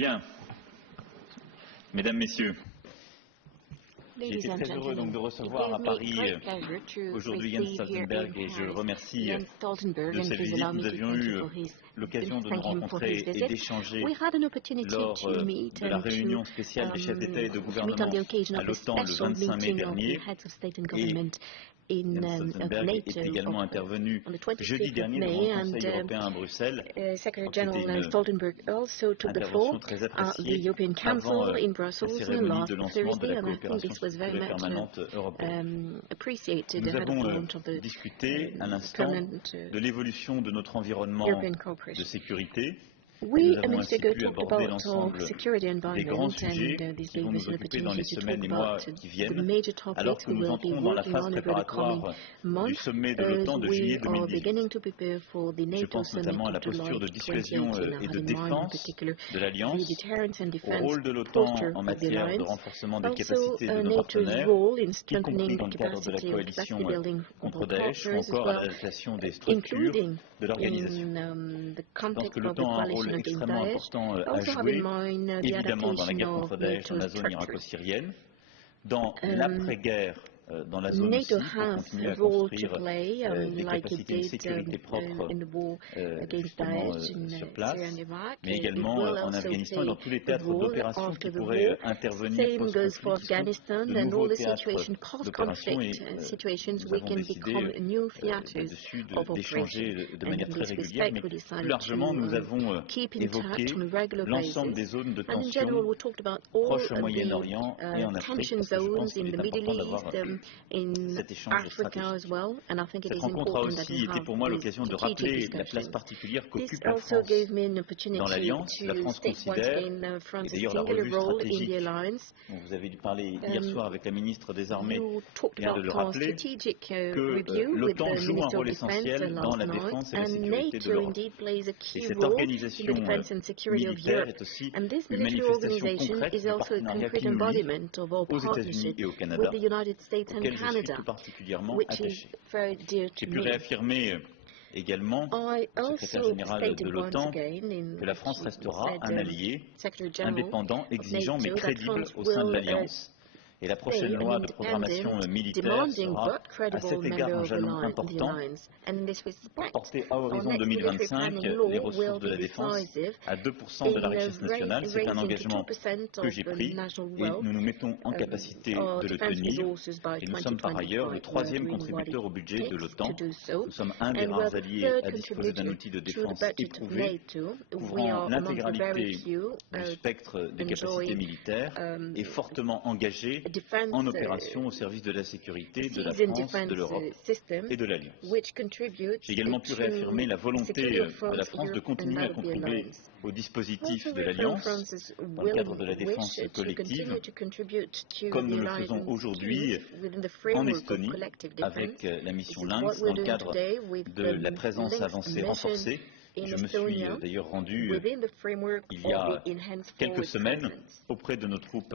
Bien. Mesdames, Messieurs, j'ai été très heureux donc de recevoir à Paris aujourd'hui Jens Stoltenberg et je le remercie de cette visite. Nous avions eu l'occasion de nous rencontrer et d'échanger lors de la réunion spéciale des chefs d'État et de gouvernement à l'OTAN le 25 mai dernier. Et Jens Stoltenberg est également intervenu jeudi dernier devant le Conseil européen à Bruxelles. C'était une intervention très appréciée avant la cérémonie de lancement de la coopération structurée permanente européenne. Nous avons discuté à l'instant de l'évolution de notre environnement de sécurité. Nous avons ainsi pu aborder l'ensemble des grands sujets qui vont nous occuper dans les semaines et mois qui viennent, alors que nous entrons dans la phase préparatoire du sommet de l'OTAN de juillet 2018. Je pense notamment à la posture de dissuasion et de défense de l'Alliance, au rôle de l'OTAN en matière de renforcement des capacités de nos partenaires, y compris dans le cadre de la coalition contre Daesh, ou encore à l'adaptation des structures de l'organisation. Je pense que l'OTAN a un rôle extrêmement important à jouer, évidemment dans la guerre contre Daesh dans la zone irako-syrienne, dans l'après-guerre dans la zone aussi, pour continuer à construire des capacités de sécurité propres justement sur place, mais également en Afghanistan et dans tous les théâtres d'opération qui pourraient intervenir post-conflit, qui sont de nouveaux théâtres d'opération et nous avons décidé là-dessus d'échanger de manière très régulière, mais plus largement nous avons évoqué l'ensemble des zones de tension proches au Moyen-Orient et en Afrique, parce que je pense qu'il est important d'avoir cet échange stratégique. Cette rencontre a aussi été pour moi l'occasion de rappeler la place particulière qu'occupe la France dans l'Alliance. La France considère, et d'ailleurs la revue stratégique dont vous avez dû parler hier soir avec la ministre des Armées vient de le rappeler, que l'OTAN joue un rôle essentiel dans la défense et la sécurité de l'Europe. Et cette organisation militaire est aussi une manifestation concrète du partenariat qui nous lie aux États-Unis et au Canada, auquel je suis tout particulièrement attaché. J'ai pu réaffirmer également au secrétaire général de l'OTAN que la France restera un allié indépendant, exigeant mais crédible au sein de l'Alliance. Et la prochaine loi de programmation militaire sera à cet égard un jalon important pour porter à horizon 2025 les ressources de la défense à 2% de la richesse nationale. C'est un engagement que j'ai pris et nous nous mettons en capacité de le tenir. Et nous sommes par ailleurs le troisième contributeur au budget de l'OTAN. Nous sommes un des rares alliés à disposer d'un outil de défense éprouvé, couvrant l'intégralité du spectre des capacités militaires et fortement engagé en opération au service de la sécurité de la France, de l'Europe et de l'Alliance. J'ai également pu réaffirmer la volonté de la France de continuer à contribuer au dispositif de l'Alliance dans le cadre de la défense collective, comme nous le faisons aujourd'hui en Estonie avec la mission Lynx dans le cadre de la présence avancée renforcée. Je me suis d'ailleurs rendu il y a quelques semaines auprès de nos troupes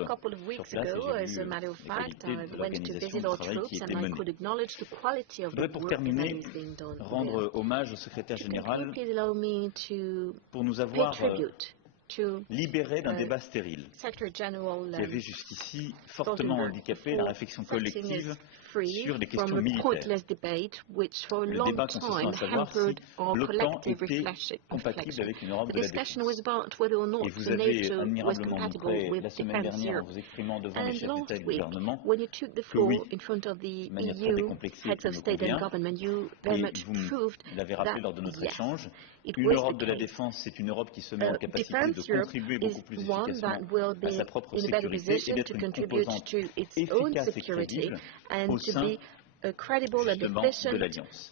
sur place et j'ai vu la qualité de l'organisation du travail qui était mené. Je voudrais pour terminer rendre hommage au secrétaire général pour nous avoir libérés d'un débat stérile qui avait jusqu'ici fortement handicapé la réflexion collective sur les questions militaires. Le débat consistant à savoir si l'OTAN était compatible avec une Europe de la défense. Et vous avez admirablement montré la semaine dernière en vous exprimant devant les chefs d'État et de gouvernement que oui, de manière très décomplexée, ça me convient. Et vous l'avez rappelé lors de notre échange, une Europe de la défense, c'est une Europe qui se met en capacité de contribuer beaucoup plus efficacement à sa propre sécurité et d'être une composante efficace et crédible au sein justement de l'Alliance.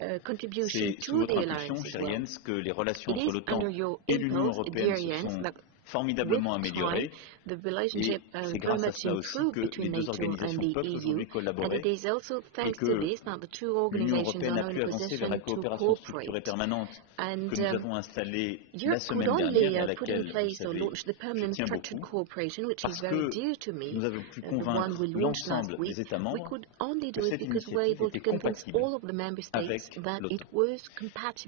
C'est sous votre impulsion, chère Jens, que les relations entre l'OTAN et l'Union européenne se sont formidablement améliorée et c'est grâce à cela aussi que les deux organisations peuvent aujourd'hui collaborer et que l'Union européenne a pu avancer vers la coopération structurée permanente que nous avons installée la semaine dernière, à laquelle, vous savez, je tiens beaucoup, parce que nous avons pu convaincre l'ensemble des États membres que cette initiative était compatible avec l'OTAN.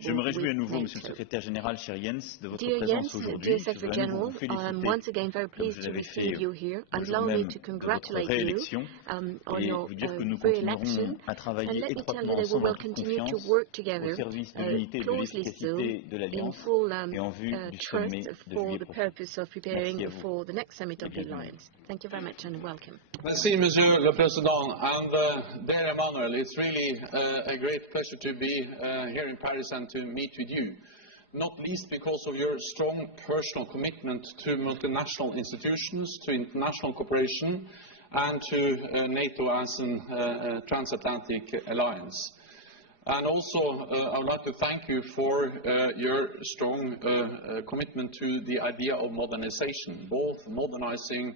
Je me réjouis à nouveau, Monsieur le Secrétaire Général, cher Jens, de votre présence aujourd'hui. Je voudrais à nouveau General. I'm once again very pleased to receive you here, and allow me to congratulate you on your re-election. And let me tell you that we will continue to work together closely still in full trust for the purpose of preparing for the next summit of the Alliance. Thank you very much and welcome. Merci, Monsieur le Président. And dear Emmanuel, it's really a great pleasure to be here in Paris and to meet with you, not least because of your strong personal commitment to multinational institutions, to international cooperation, and to NATO as a transatlantic alliance. And also, I would like to thank you for your strong commitment to the idea of modernization, both modernizing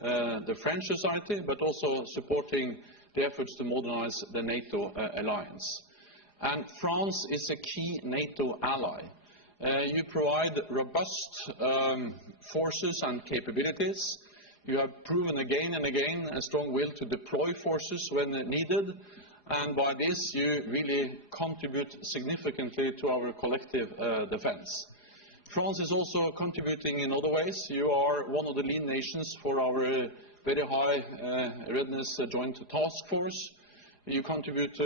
the French society, but also supporting the efforts to modernize the NATO alliance. And France is a key NATO ally. You provide robust forces and capabilities. You have proven again and again a strong will to deploy forces when needed, and by this you really contribute significantly to our collective defense. France is also contributing in other ways. You are one of the lead nations for our very high readiness joint task force. You contribute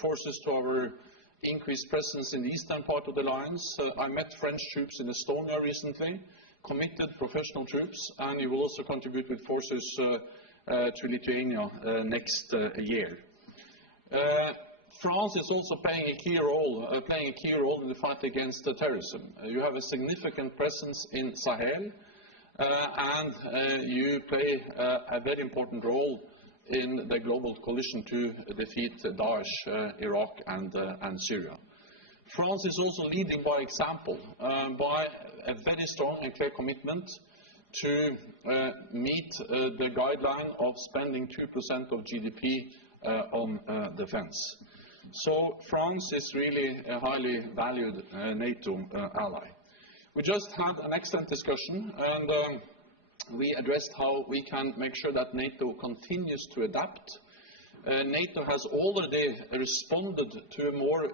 forces to our increased presence in the eastern part of the alliance. I met French troops in Estonia recently, committed professional troops, and you will also contribute with forces to Lithuania next year. France is also playing a key role in the fight against terrorism. You have a significant presence in Sahel, and you play a very important role in the global coalition to defeat Daesh, Iraq, and Syria. France is also leading by example, by a very strong and clear commitment to meet the guideline of spending 2% of GDP on defense. So France is really a highly valued NATO ally. We just had an excellent discussion, and we addressed how we can make sure that NATO continues to adapt. NATO has already responded to a more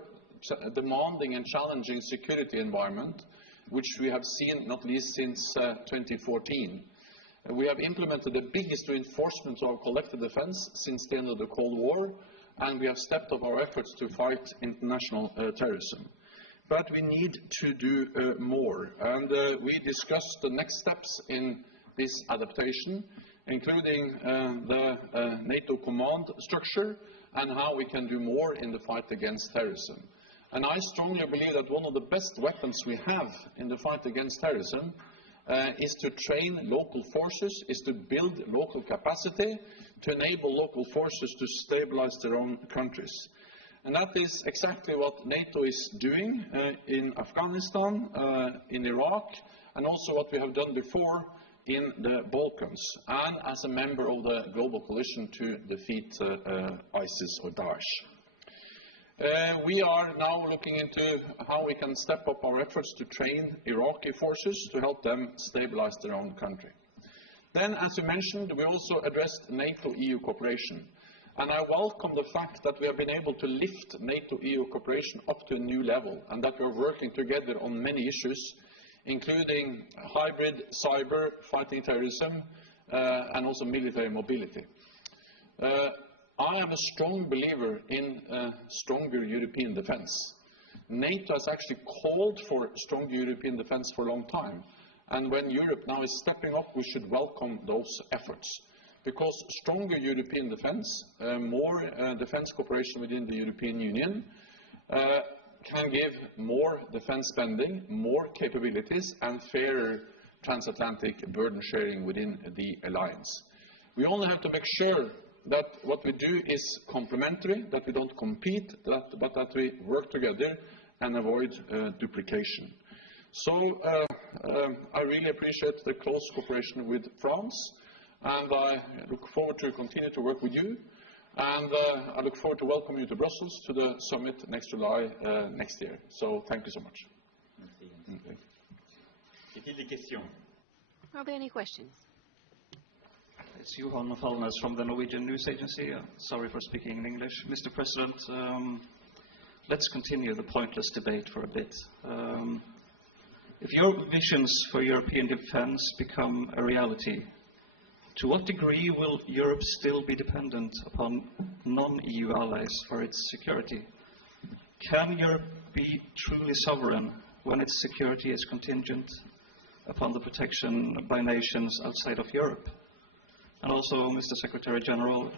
demanding and challenging security environment, which we have seen not least since 2014. We have implemented the biggest reinforcement of our collective defense since the end of the Cold War, and we have stepped up our efforts to fight international terrorism. But we need to do more, and we discussed the next steps in this adaptation, including the NATO command structure and how we can do more in the fight against terrorism. And I strongly believe that one of the best weapons we have in the fight against terrorism is to train local forces, is to build local capacity, to enable local forces to stabilize their own countries. And that is exactly what NATO is doing in Afghanistan, in Iraq, and also what we have done before in the Balkans, and as a member of the global coalition to defeat ISIS or Daesh. We are now looking into how we can step up our efforts to train Iraqi forces to help them stabilize their own country. Then, as you mentioned, we also addressed NATO-EU cooperation. And I welcome the fact that we have been able to lift NATO-EU cooperation up to a new level, and that we are working together on many issues, including hybrid, cyber, fighting terrorism, and also military mobility. I am a strong believer in stronger European defense. NATO has actually called for stronger European defense for a long time. And when Europe now is stepping up, we should welcome those efforts. Because stronger European defense, more defense cooperation within the European Union, can give more defense spending, more capabilities, and fairer transatlantic burden sharing within the alliance. We only have to make sure that what we do is complementary, that we don't compete, but that we work together and avoid duplication. So I really appreciate the close cooperation with France, and I look forward to continue to work with you. And I look forward to welcoming you to Brussels to the summit next July next year. So thank you so much. Are there any questions? It's Johan Falnes from the Norwegian News Agency. Sorry for speaking in English. Mr. President, let's continue the pointless debate for a bit. If your visions for European defense become a reality, to what degree will Europe still be dependent upon non-EU allies for its security? Can Europe be truly sovereign when its security is contingent upon the protection by nations outside of Europe? And also, Mr. Secretary General,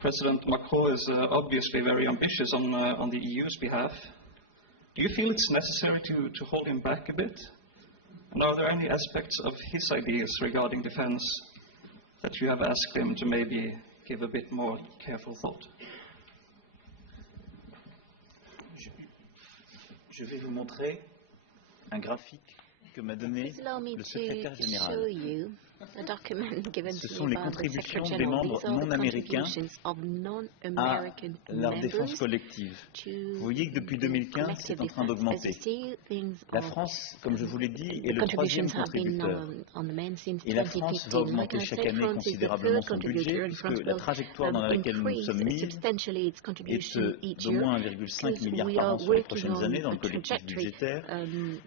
President Macron is obviously very ambitious on the EU's behalf. Do you feel it's necessary to hold him back a bit? And are there any aspects of his ideas regarding defense that you have asked him to maybe give a bit more careful thought? Je vais vous montrer un graphique que m'a donné le secrétaire général. Ce sont les contributions des membres non américains à leur défense collective. Vous voyez que depuis 2015, c'est en train d'augmenter. La France, comme je vous l'ai dit, est le troisième contributeur. Et la France va augmenter chaque année considérablement son budget, puisque la trajectoire dans laquelle nous nous sommes mis est d'au moins 1,5 milliard par an sur les prochaines années dans le collectif budgétaire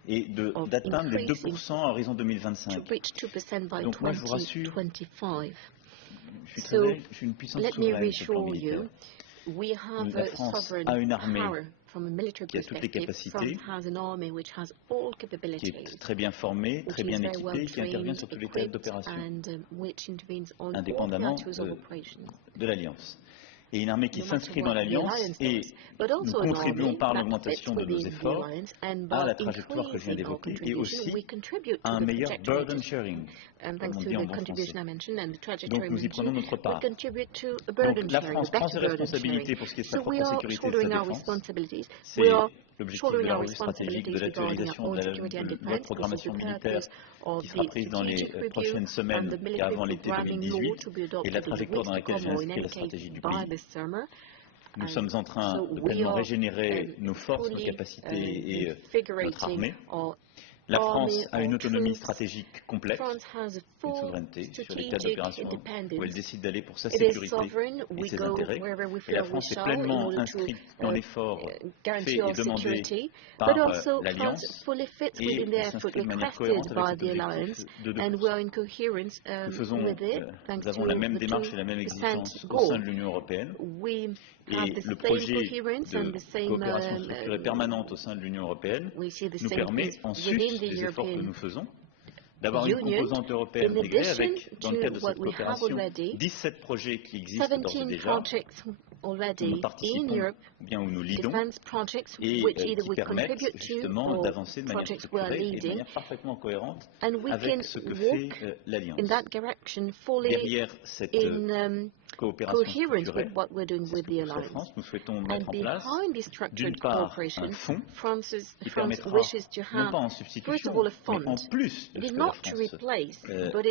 et d'atteindre les 2% à horizon 2025. Donc moi je vous rassure, je suis une puissance souveraine sur le plan militaire. La France a une armée qui a toutes les capacités, qui est très bien formée, très bien équipée, qui intervient sur tous les théâtres d'opération, indépendamment de l'Alliance. Et une armée qui s'inscrit dans l'Alliance et nous contribuons par l'augmentation de nos efforts à la trajectoire que je viens d'évoquer et aussi à un meilleur burden sharing, comme on dit en bon français. Donc nous y prenons notre part. Donc la France prend ses responsabilités pour ce qui est de sa propre sécurité et de sa défense. C'est l'objectif de la revue stratégique de l'actualisation de la loi de programmation militaire qui sera prise dans les prochaines semaines et avant l'été 2018 et la trajectoire dans laquelle j'ai inscrit la stratégie du pays. Nous sommes en train de pleinement régénérer nos forces, nos capacités et notre armée. La France a une autonomie stratégique complète, une souveraineté sur les cas d'opération où elle décide d'aller pour sa sécurité et ses intérêts. Et la France est pleinement inscrite dans l'effort fait et demandé par l'Alliance et s'inscrit de manière cohérente avec cet objectif de 2%. Nous avons la même démarche et la même exigence au sein de l'Union européenne. Et le projet de coopération structurée permanente au sein de l'Union européenne nous permet, en sus des efforts que nous faisons, d'avoir une composante européenne intégrée avec, dans le cadre de cette coopération, 17 projets qui existent d'ores et déjà, où nous participons, ou bien où nous lidons, et qui permettent justement d'avancer de manière structurée et de manière parfaitement cohérente avec ce que fait l'Alliance. Derrière cette coopération structurée, la France, nous souhaitons mettre en place, d'une part, un fonds qui permettra, non pas en substitution, mais en plus de ce que la France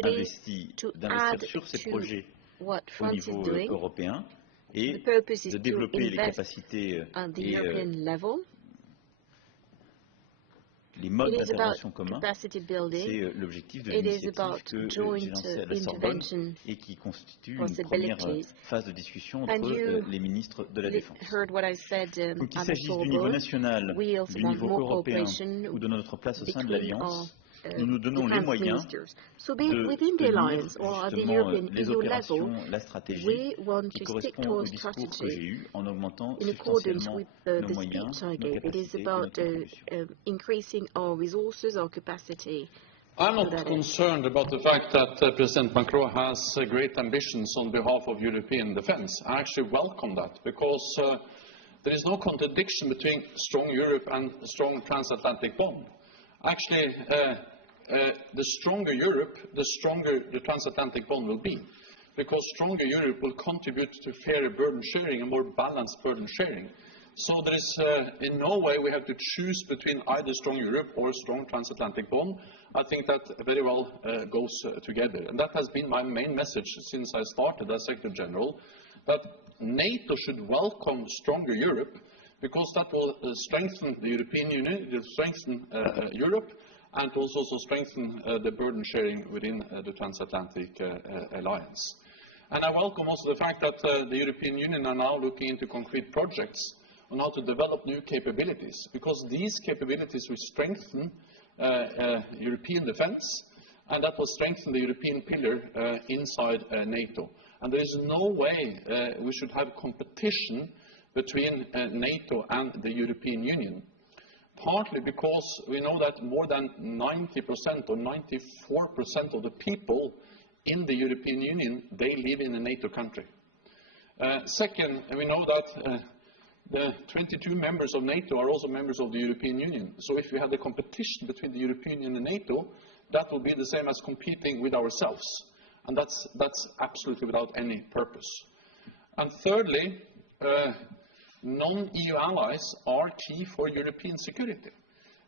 investit, d'investir sur ces projets au niveau européen, et de développer les capacités et les modes d'intervention communs. C'est l'objectif de l'initiative que j'ai lancée à la Sorbonne et qui constitue une première phase de discussion entre les ministres de la Défense. Donc qu'il s'agisse du niveau national, du niveau européen ou de notre place au sein de l'Alliance, nous nous donnons les moyens de tenir justement les opérations, la stratégie qui correspond au discours que j'ai eu en augmentant substantiellement nos moyens, nos capacités et notre contribution. I'm not concerned about the fact that President Macron has great ambitions on behalf of European defense. I actually welcome that because there is no contradiction between strong Europe and a strong transatlantic bond. Actually, the stronger Europe, the stronger the transatlantic bond will be, because stronger Europe will contribute to fairer burden sharing and more balanced burden sharing. So there is in no way we have to choose between either strong Europe or a strong transatlantic bond. I think that very well goes together. And that has been my main message since I started as Secretary General, that NATO should welcome stronger Europe, because that will strengthen the European Union, it will strengthen Europe, and also strengthen the burden sharing within the transatlantic alliance. And I welcome also the fact that the European Union are now looking into concrete projects on how to develop new capabilities, because these capabilities will strengthen European defense, and that will strengthen the European pillar inside NATO. And there is no way we should have competition between NATO and the European Union, partly because we know that more than 90% or 94% of the people in the European Union, they live in a NATO country. Second, we know that the 22 members of NATO are also members of the European Union. So if we had a competition between the European Union and NATO, that would be the same as competing with ourselves. And that's absolutely without any purpose. And thirdly, non-EU allies are key for European security.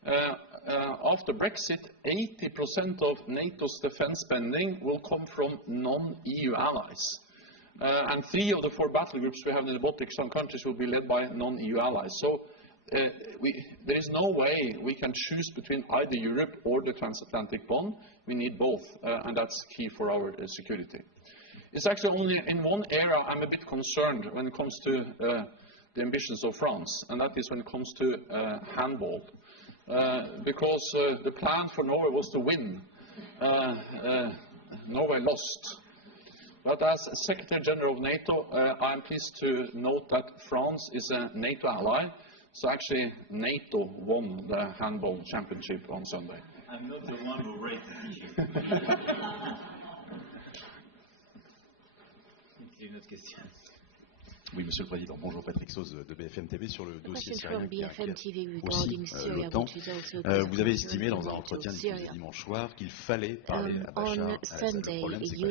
After Brexit, 80% of NATO's defense spending will come from non-EU allies. And 3 of the 4 battle groups we have in the Baltic countries will be led by non-EU allies. So there is no way we can choose between either Europe or the transatlantic bond. We need both, and that's key for our security. It's actually only in one area I'm a bit concerned when it comes to the ambitions of France, and that is when it comes to handball. Because the plan for Norway was to win. Norway lost. But as Secretary General of NATO, I am pleased to note that France is a NATO ally. So actually, NATO won the handball championship on Sunday. I'm not the one who raised the issue. Une autre question. Oui, Monsieur le Président. Bonjour, Patrick Sauze de BFM TV sur le dossier syrien qui inquiète aussi l'OTAN. Vous avez estimé dans un entretien diffusé dimanche soir qu'il fallait parler à Bachar al-Assad. Le problème,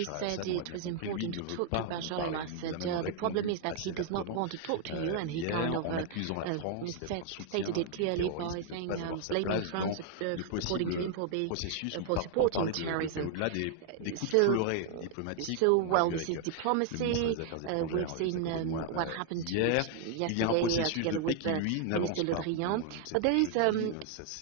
c'est que Bachar al-Assad, on a bien compris, lui ne veut pas parler. Il nous a même répondu assez fermement hier en accusant la France d'être un soutien du terrorisme, de ne pas avoir sa place dans le possible processus pour parler de au-delà des coups de fleuret diplomatiques avec le ministre des Affaires étrangères. Hier, il y a un processus de paix qui, lui, n'avance pas.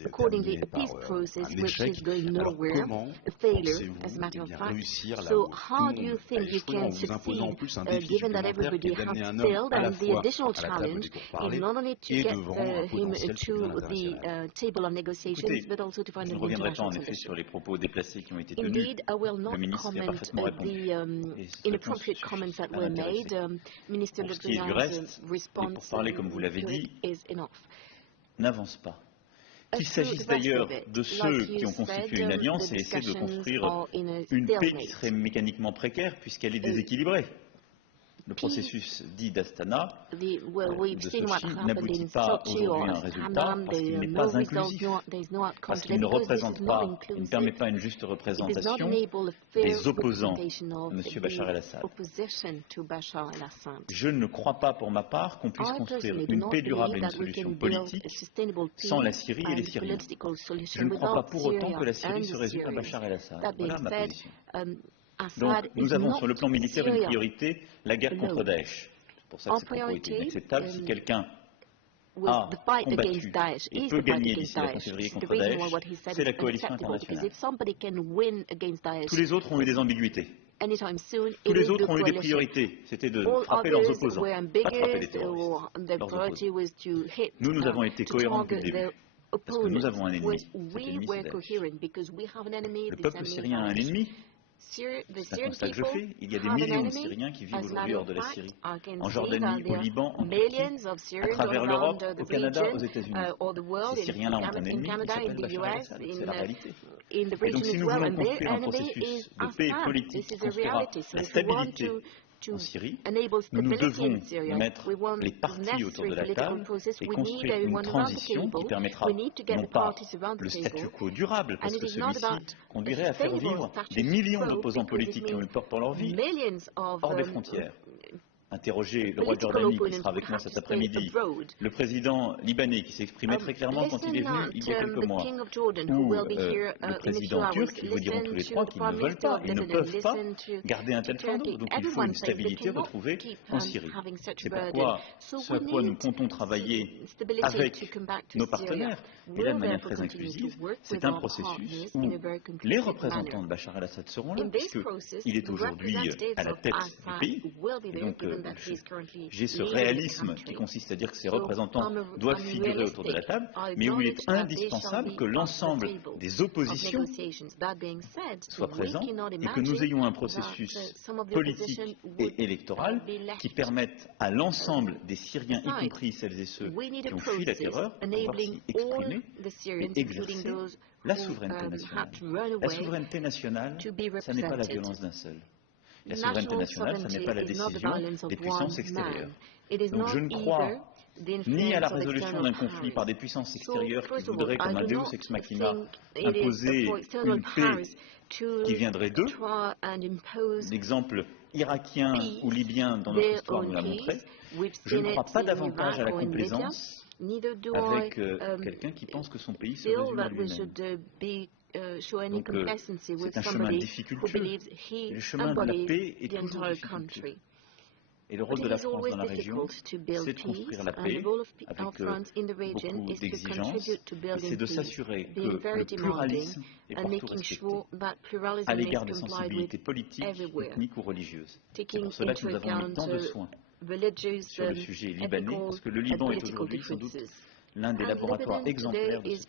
According to a peace process which is going nowhere, a failure, as a matter of fact. So how do you think you can succeed, given that everybody has failed, and the additional challenge is not only to get him to the table of negotiations, but also to find an international solution? Indeed, I will not comment the inappropriate comments that were made. Minister Le Drian's response is enough. N'avance pas. Qu'il s'agisse d'ailleurs de ceux qui ont constitué une alliance et essaient de construire une paix qui serait mécaniquement précaire puisqu'elle est déséquilibrée. Le processus dit d'Astana, de Sochi, n'aboutit pas aujourd'hui à un résultat parce qu'il n'est pas inclusif, parce qu'il ne représente pas, il ne permet pas une juste représentation des opposants à M. Bachar el-Assad. Je ne crois pas pour ma part qu'on puisse construire une paix durable et une solution politique sans la Syrie et les Syriens. Je ne crois pas pour autant que la Syrie se résume à Bachar el-Assad. Voilà ma position. Donc, nous avons sur le plan militaire une priorité, la guerre contre Daesh. C'est pour ça que ces propos étaient inacceptables. Si quelqu'un a combattu et peut gagner d'ici la fin février contre Daesh, c'est la coalition internationale. Tous les autres ont eu des ambiguïtés. Tous les autres ont eu des priorités. C'était de frapper leurs opposants, pas de frapper les terroristes. Nous, nous avons été cohérents depuis le début. Parce que nous avons un ennemi. Cet ennemi, c'est Daesh. Le peuple syrien a un ennemi. C'est un constat que je fais. Il y a des millions de Syriens qui vivent aujourd'hui hors de la Syrie, en Jordanie, au Liban, en Turquie, à travers l'Europe, au Canada, aux États-Unis. Ces Syriens-là ont un ennemi qui s'appelle Bachar el-Assad. C'est la réalité. Et donc si nous voulons construire un processus de paix politique qui construira la stabilité en Syrie, nous devons mettre les partis autour de la table et construire une transition qui permettra non pas le statu quo durable, parce que celui-ci conduirait à faire vivre des millions d'opposants politiques qui ont eu peur pour leur vie hors des frontières. Interroger le roi de Jordanie qui sera avec moi cet après-midi, le président libanais qui s'est exprimé très clairement quand il est venu il y a quelques mois, ou le président turc, ils vous diront tous les trois qu'ils ne veulent pas, ils ne peuvent pas garder un tel fardeau. Donc il faut une stabilité retrouvée en Syrie. C'est pourquoi ce à quoi nous comptons travailler avec nos partenaires, et là de manière très inclusive, c'est un processus où les représentants de Bachar el-Assad seront là, puisqu'il est aujourd'hui à la tête du pays, et donc j'ai ce réalisme qui consiste à dire que ces représentants doivent figurer autour de la table, mais où il est indispensable que l'ensemble des oppositions soient présents et que nous ayons un processus politique et électoral qui permette à l'ensemble des Syriens, y compris celles et ceux qui ont fui la terreur, de pouvoir s'y exprimer et exercer la souveraineté nationale. La souveraineté nationale, ça n'est pas la violence d'un seul. La souveraineté nationale, ça n'est pas la décision des puissances extérieures. Donc je ne crois ni à la résolution d'un conflit par des puissances extérieures qui voudraient, comme un Deus ex machina, imposer une paix qui viendrait d'eux. L'exemple irakien ou libyen dans notre histoire nous l'a montré. Je ne crois pas davantage à la complaisance avec quelqu'un qui pense que son pays se résume à lui-même. Donc c'est un chemin difficultueux. Et le chemin de la paix est toujours difficultueux. Et le rôle de la France dans la région, c'est de construire la paix avec beaucoup d'exigences, et c'est de s'assurer que le pluralisme est partout respecté à l'égard des sensibilités politiques, ethniques ou religieuses. C'est pour cela que nous avons mis tant de soins sur le sujet libanais, parce que le Liban est aujourd'hui sans doute l'un des laboratoires exemplaires de ce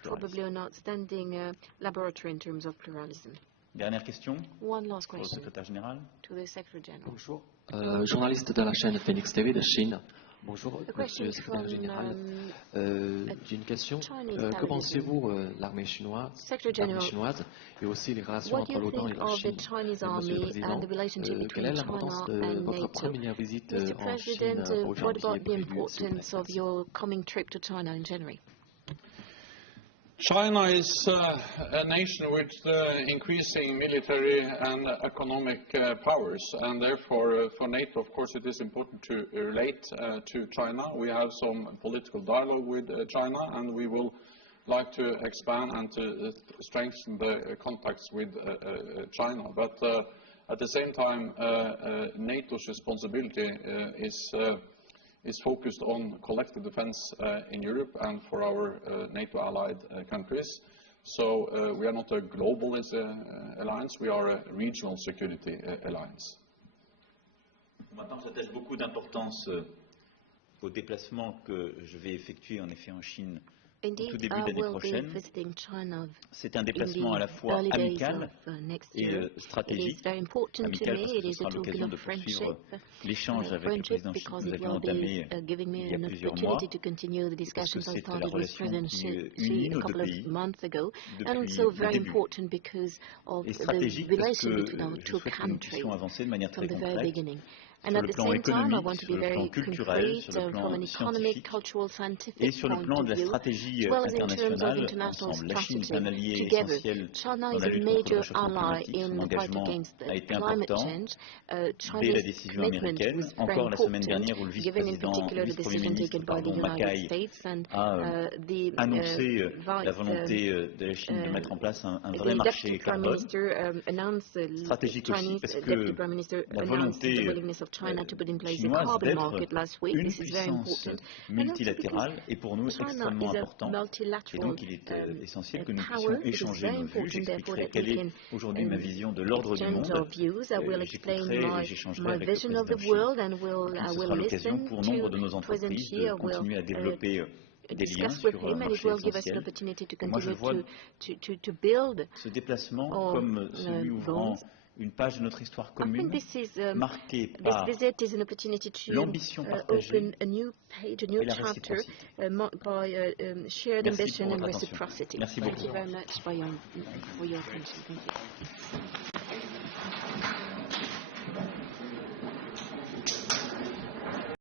pluralisme. Dernière question pour le secrétaire général. Bonjour, journaliste de la chaîne Phoenix TV de Chine. Bonjour, monsieur le secrétaire général. J'ai une question. Que pensez-vous l'armée chinoise et aussi les relations entre l'OTAN et la Chine? Monsieur le Président, quelle est l'importance de votre première visite en Chine au janvier prévue? China is a nation with increasing military and economic powers, and therefore for NATO, of course, it is important to relate to China. We have some political dialogue with China, and we will like to expand and to strengthen the contacts with China. But at the same time, NATO's responsibility is focused on collective defense in Europe and for our NATO allied countries. So we are not a global alliance, we are a regional security alliance. Maintenant, j'attache beaucoup d'importance au déplacement que je vais effectuer en effet en Chine au tout début d'année prochaine. C'est un déplacement à la fois amical et stratégique. Amical parce que ce sera l'occasion de poursuivre l'échange avec le président Xi que nous avions entamé il y a plusieurs mois, parce que c'est la relation qui unit nos deux pays depuis le début. Et stratégique parce que je souhaite que nous puissions avancer de manière très concrète sur le plan économique, sur le plan culturel, sur le plan scientifique et sur le plan de la stratégie internationale ensemble. La Chine est un allié essentiel dans la lutte contre le réchauffement climatique. Son engagement a été important dès la décision américaine. Encore la semaine dernière où le vice-premier ministre Mackay a annoncé la volonté de la Chine de mettre en place un vrai marché carbone. Stratégique aussi parce que la volonté chinoise d'être une puissance multilatérale est pour nous extrêmement importante. Et donc il est essentiel que nous puissions échanger nos vues. J'expliquerai quelle est aujourd'hui ma vision de l'ordre du monde. J'écouterai et j'échangerai avec le président Xi. Ce sera l'occasion pour nombre de nos entreprises de continuer à développer des liens sur un marché essentiel. Moi je vois ce déplacement comme celui ouvrant une page de notre histoire commune marquée par l'ambition partagée et la réciprocité. Merci pour votre attention. Merci beaucoup.